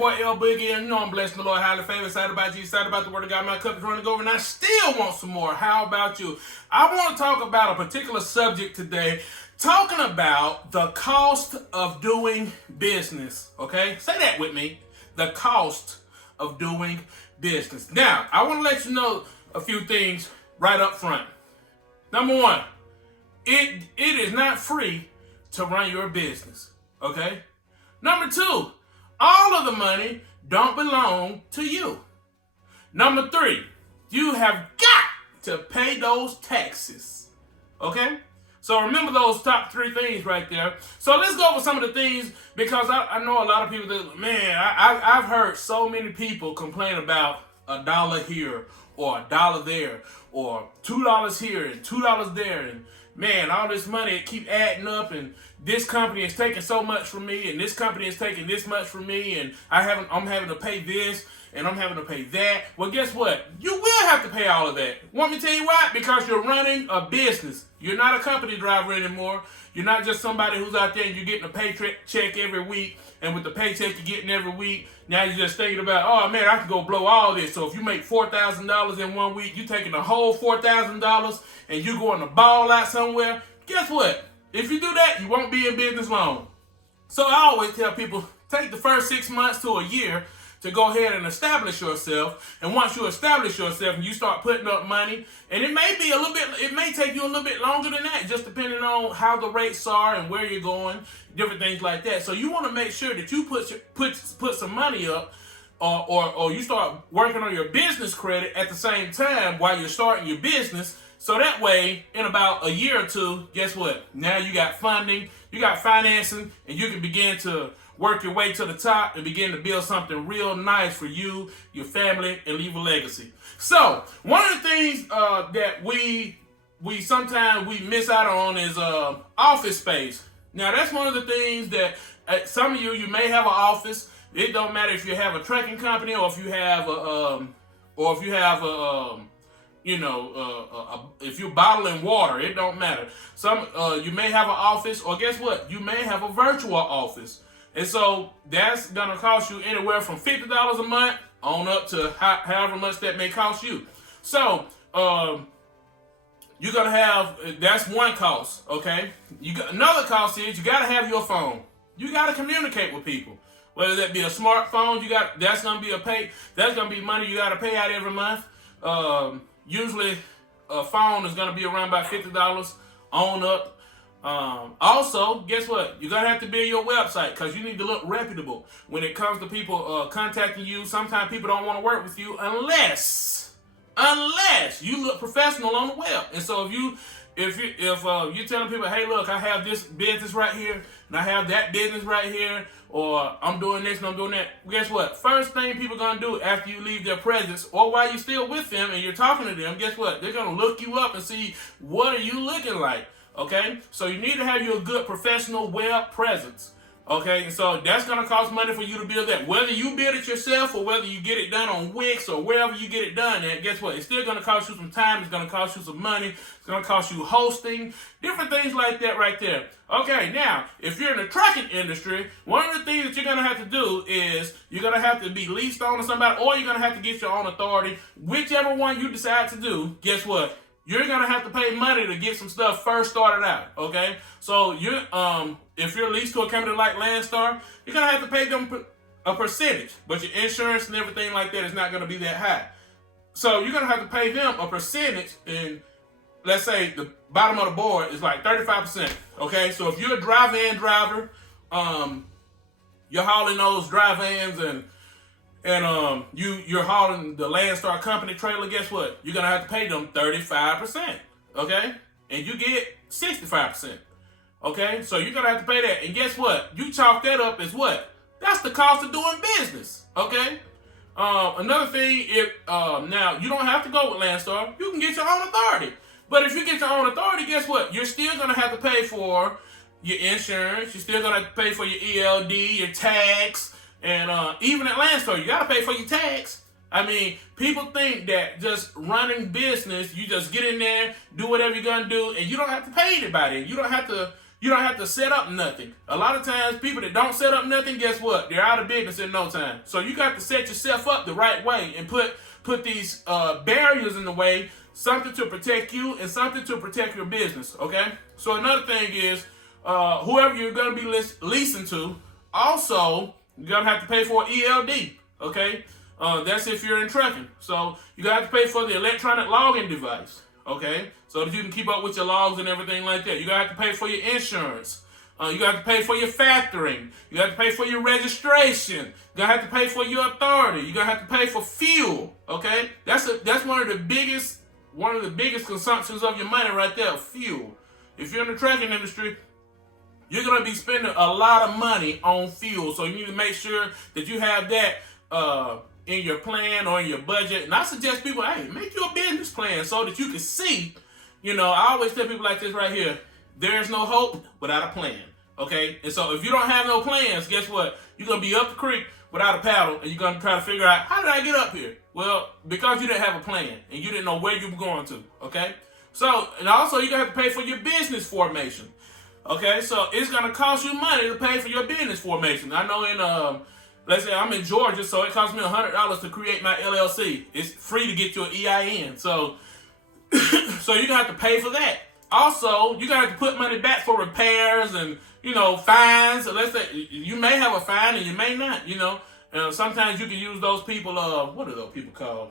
boy L Boogie, and you know I'm blessed in the Lord, highly favored, excited about you, excited about the word of God. My cup is running over, and I still want some more. How about you? I want to talk about a particular subject today, talking about the cost of doing business. Okay? Say that with me. The cost of doing business. Now, I want to let you know a few things right up front. Number one, it is not free to run your business. Okay? Number two, all of the money don't belong to you. Number three, you have got to pay those taxes. Okay? So remember those top three things right there. So let's go over some of the things, because I know a lot of people that, man, I've heard so many people complain about $1 here or $1 there or $2 here and $2 there, and man, all this money, it keep adding up, and this company is taking so much from me, and this company is taking this much from me, and I'm having to pay this, and I'm having to pay that. Well, guess what? You will have to pay all of that. Want me to tell you why? Because you're running a business. You're not a company driver anymore. You're not just somebody who's out there and you're getting a paycheck every week, and with the paycheck you're getting every week, now you're just thinking about, oh man, I can go blow all this. So if you make $4,000 in 1 week, you're taking the whole $4,000 and you're going to ball out somewhere. Guess what? If you do that, you won't be in business long. So I always tell people, take the first 6 months to a year to go ahead and establish yourself. And once you establish yourself and you start putting up money, and it may take you a little bit longer than that, just depending on how the rates are and where you're going, different things like that. So you want to make sure that you put some money up, or you start working on your business credit at the same time while you're starting your business. So that way, in about a year or two, guess what? Now you got funding, you got financing, and you can begin to work your way to the top and begin to build something real nice for you, your family, and leave a legacy. So one of the things that we sometimes miss out on is office space. Now that's one of the things that some of you may have an office. It don't matter if you have a trucking company or if you have if you're bottling water, it don't matter. You may have an office, or guess what? You may have a virtual office. And so that's going to cost you anywhere from $50 a month on up to however much that may cost you. So you're going to have, that's one cost, okay? Another cost is you got to have your phone. You got to communicate with people. Whether that be a smartphone, that's going to be money you got to pay out every month. Usually a phone is going to be around about $50 on up. Also, guess what? You're going to have to build your website, because you need to look reputable when it comes to people contacting you. Sometimes people don't want to work with you unless you look professional on the web. And so if you're telling people, hey, look, I have this business right here, and I have that business right here, or I'm doing this and I'm doing that, guess what? First thing people are going to do after you leave their presence, or while you're still with them and you're talking to them, guess what? They're going to look you up and see, what are you looking like? Okay, so you need to have your good professional web presence. Okay, and so that's going to cost money for you to build that. Whether you build it yourself or whether you get it done on Wix or wherever you get it done at, guess what? It's still going to cost you some time. It's going to cost you some money. It's going to cost you hosting, different things like that right there. Okay, now, if you're in the trucking industry, one of the things that you're going to have to do is you're going to have to be leased on to somebody, or you're going to have to get your own authority. Whichever one you decide to do, guess what? You're going to have to pay money to get some stuff first started out, okay? So if you're leased to a company like Landstar, you're going to have to pay them a percentage, but your insurance and everything like that is not going to be that high. So you're going to have to pay them a percentage, and let's say the bottom of the board is like 35%, okay? So if you're a drive-in driver, you're hauling those drive-ins and you're hauling the Landstar company trailer, guess what? You're going to have to pay them 35%, okay? And you get 65%, okay? So you're going to have to pay that. And guess what? You chalk that up as what? That's the cost of doing business, okay? Another thing, now, you don't have to go with Landstar. You can get your own authority. But if you get your own authority, guess what? You're still going to have to pay for your insurance. You're still going to have to pay for your ELD, your tax. And even at Landstar, you got to pay for your tax. I mean, people think that just running business, you just get in there, do whatever you're going to do, and you don't have to pay anybody. You don't have to You don't have to set up nothing. A lot of times, people that don't set up nothing, guess what? They're out of business in no time. So you got to set yourself up the right way and put these barriers in the way, something to protect you and something to protect your business, okay? So another thing is, whoever you're going to be leasing to, also, you're going to have to pay for an ELD, okay? That's if you're in trucking. So you're going to have to pay for the electronic logging device, okay? So that you can keep up with your logs and everything like that. You're going to have to pay for your insurance. You're going to have to pay for your factoring. You're going to have to pay for your registration. You're going to have to pay for your authority. You're going to have to pay for fuel, okay? That's one of the biggest consumptions of your money right there, fuel. If you're in the trucking industry, you're going to be spending a lot of money on fuel. So you need to make sure that you have that in your plan or in your budget. And I suggest people, hey, make you a business plan so that you can see, I always tell people like this right here, there is no hope without a plan, okay? And so if you don't have no plans, guess what? You're going to be up the creek without a paddle, and you're going to try to figure out, how did I get up here? Well, because you didn't have a plan, and you didn't know where you were going to, okay? So, and also you're going to have to pay for your business formation, okay? So it's going to cost you money to pay for your business formation. I know in, let's say I'm in Georgia, so it costs me $100 to create my LLC. It's free to get your EIN. So you're going to have to pay for that. Also, you're going to have to put money back for repairs and, fines. So let's say you may have a fine and you may not, sometimes you can use those people, what are those people called?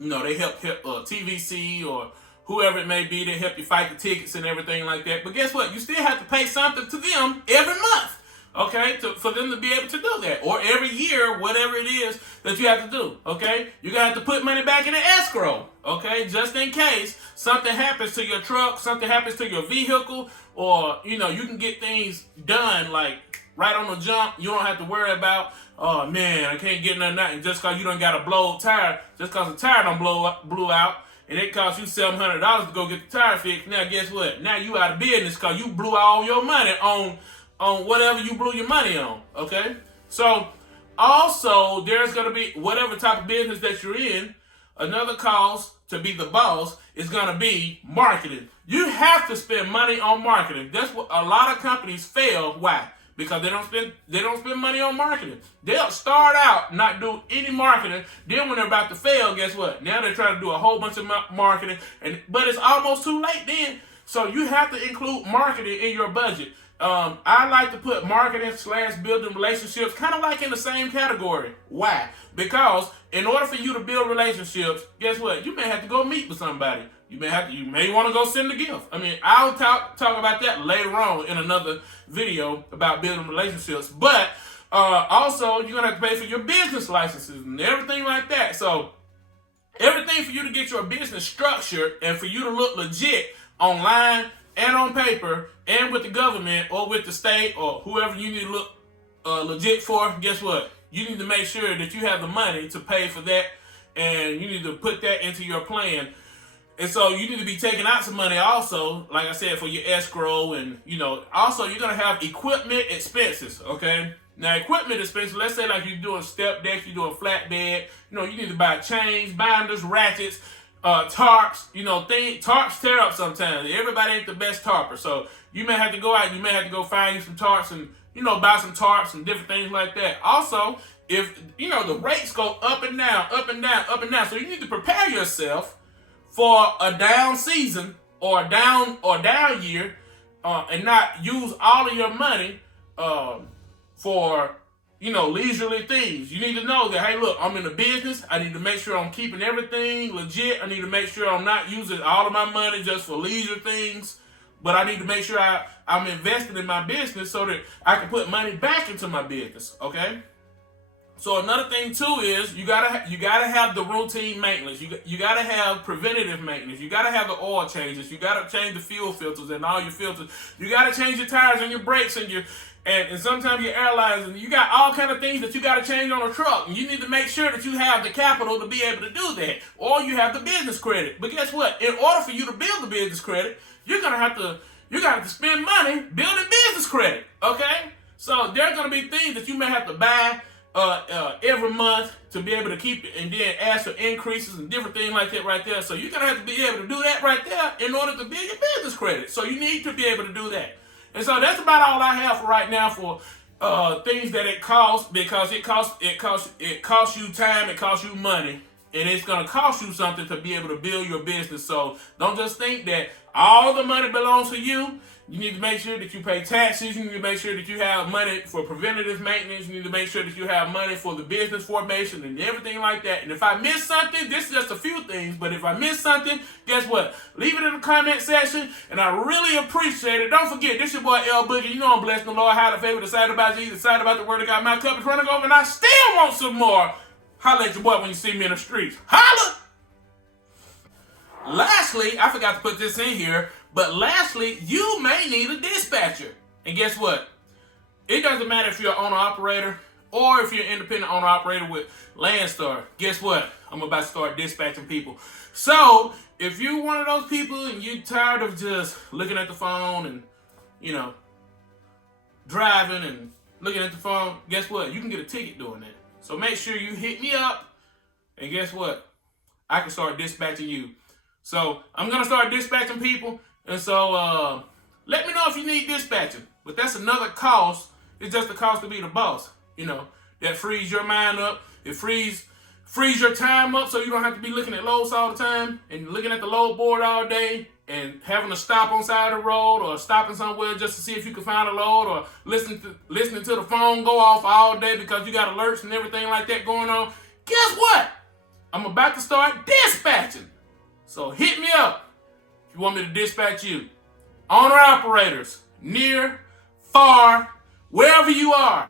They help TVC or whoever it may be. They help you fight the tickets and everything like that. But guess what? You still have to pay something to them every month. Okay, for them to be able to do that. Or every year, whatever it is that you have to do. Okay, you're going to have to put money back in the escrow. Okay, just in case something happens to your truck, something happens to your vehicle, or, you can get things done like right on the jump. You don't have to worry about, oh man, I can't get nothing just because you done got a blown tire, just because the tire done blew out, and it cost you $700 to go get the tire fixed. Now guess what? Now you out of business because you blew all your money on whatever you blew your money on, okay? So, also, there's going to be, whatever type of business that you're in, another cost to be the boss is going to be marketing. You have to spend money on marketing. That's what a lot of companies fail. Why? Because they don't spend money on marketing. They'll start out not do any marketing. Then when they're about to fail, guess what? Now they're trying to do a whole bunch of marketing, but it's almost too late then. So you have to include marketing in your budget. I like to put marketing / building relationships kind of like in the same category. Why? Because in order for you to build relationships, guess what? You may have to go meet with somebody. You may want to go send a gift. I mean, I'll talk about that later on in another video about building relationships. But also, you're going to have to pay for your business licenses and everything like that. So everything for you to get your business structured and for you to look legit online and on paper and with the government or with the state or whoever you need to look legit for, guess what? You need to make sure that you have the money to pay for that, and you need to put that into your plan. And so you need to be taking out some money also, like I said, for your escrow. And, also you're going to have equipment expenses, okay? Now, equipment expenses, let's say like you're doing step decks, you're doing flatbed, you need to buy chains, binders, ratchets, tarps, tarps tear up sometimes. Everybody ain't the best tarper. So you may have to go out, you may have to go find you some tarps and, buy some tarps and different things like that. Also, if, the rates go up and down, up and down, up and down. So you need to prepare yourself for a down season or a down year, and not use all of your money, for, leisurely things. You need to know that, hey, look, I'm in a business. I need to make sure I'm keeping everything legit. I need to make sure I'm not using all of my money just for leisure things. But I need to make sure I'm investing in my business so that I can put money back into my business, okay? So another thing too is you gotta have the routine maintenance. You gotta have preventative maintenance. You gotta have the oil changes. You gotta change the fuel filters and all your filters. You gotta change your tires and your brakes and sometimes your airlines, and you got all kind of things that you got to change on a truck. And you need to make sure that you have the capital to be able to do that, or you have the business credit. But guess what? In order for you to build the business credit, you're gonna have to spend money building business credit. Okay? So there are gonna be things that you may have to buy every month to be able to keep it, and then ask for increases and different things like that right there. So you're gonna have to be able to do that right there in order to build your business credit. So you need to be able to do that. And so that's about all I have for right now for things that it costs, because it costs you time, it costs you money, and it's gonna cost you something to be able to build your business. So don't just think that all the money belongs to you. You need to make sure that you pay taxes. You need to make sure that you have money for preventative maintenance. You need to make sure that you have money for the business formation and everything like that. And if I miss something, this is just a few things, but if I miss something, guess what? Leave it in the comment section, and I really appreciate it. Don't forget, this your boy L Boogie. You know I'm blessed in the Lord, highly favored, excited about Jesus, excited about the word of God. My cup is running over, and I still want some more. Holla at your boy when you see me in the streets. Holla! Lastly, I forgot to put this in here, but lastly, you may need a dispatcher. And guess what? It doesn't matter if you're an owner-operator or if you're an independent owner-operator with Landstar. Guess what? I'm about to start dispatching people. So, if you're one of those people and you're tired of just looking at the phone and, driving and looking at the phone, guess what? You can get a ticket doing that. So make sure you hit me up, and guess what? I can start dispatching you. So I'm going to start dispatching people, and so let me know if you need dispatching. But that's another cost. It's just the cost to be the boss. That frees your mind up. It frees your time up, so you don't have to be looking at loads all the time and looking at the load board all day and having to stop on side of the road or stopping somewhere just to see if you can find a load, or listening to the phone go off all day because you got alerts and everything like that going on. Guess what? I'm about to start dispatching. So hit me up if you want me to dispatch you. Owner-operators, near, far, wherever you are.